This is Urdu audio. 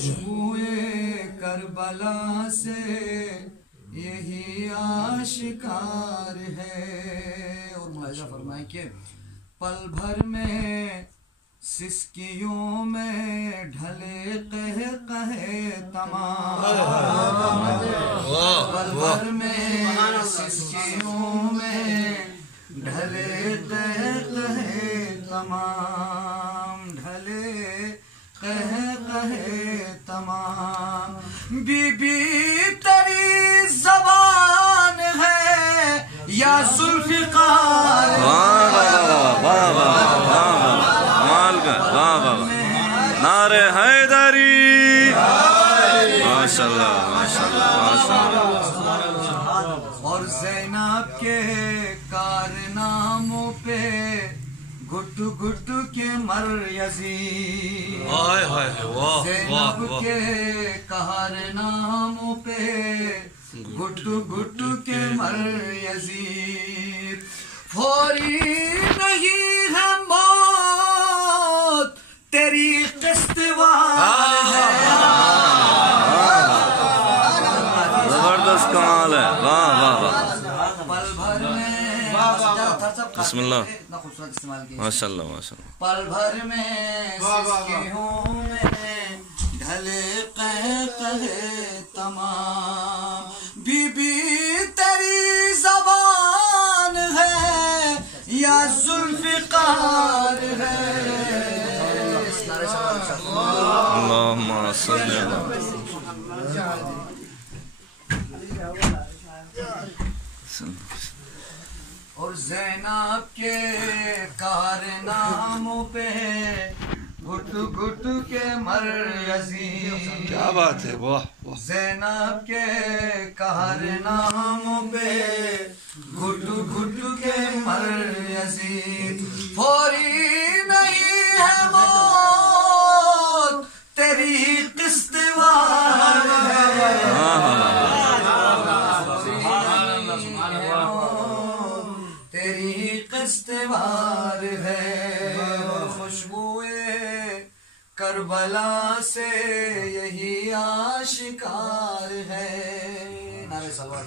خوشبوئے کربلا سے یہی آشکار ہے. اور ملاحظہ فرمائیں کہ پل بھر میں سسکیوں میں ڈھلے قہقہے تمام. پل بھر میں سسکیوں میں ڈھلے قہقہے تمام. ڈھلے قہقہے تمام. بی بی تیری زبان ہے یا ذوالفقار. نعرے حیدری. ماشاءاللہ ماشاءاللہ. اور زینب کے کارناموں پہ گھٹ گھٹ کے مر یزید. زینب کے کارناموں پہ گھٹ گھٹ کے مر یزید. فوری نہیں ہے موت تیری قسطوار ہے. زبردست کمال ہے. واہ واہ واہ. پل بھر میں بسم اللہ. خوبصورت استعمال کیا. ماشاءاللہ ماشاءاللہ. پل بھر میں سسکیوں میں ڈھلے قہقہے تمام. بی بی تیری زبان ہے یا ذوالفقار ہے. اللہم صلی اللہ. اور زینب کے کارناموں پہ گھٹ گھٹ کے مر یزید. کیا بات ہے. واہ واہ. زینب کے کارناموں پہ گھٹ گھٹ کے مر یزید. فوری نہیں ہے موت تیری قسطوار ہے. تیری قسطوار ہے. خوشبوئے کربلا سے یہی آشکار ہے. نعرے صلوات.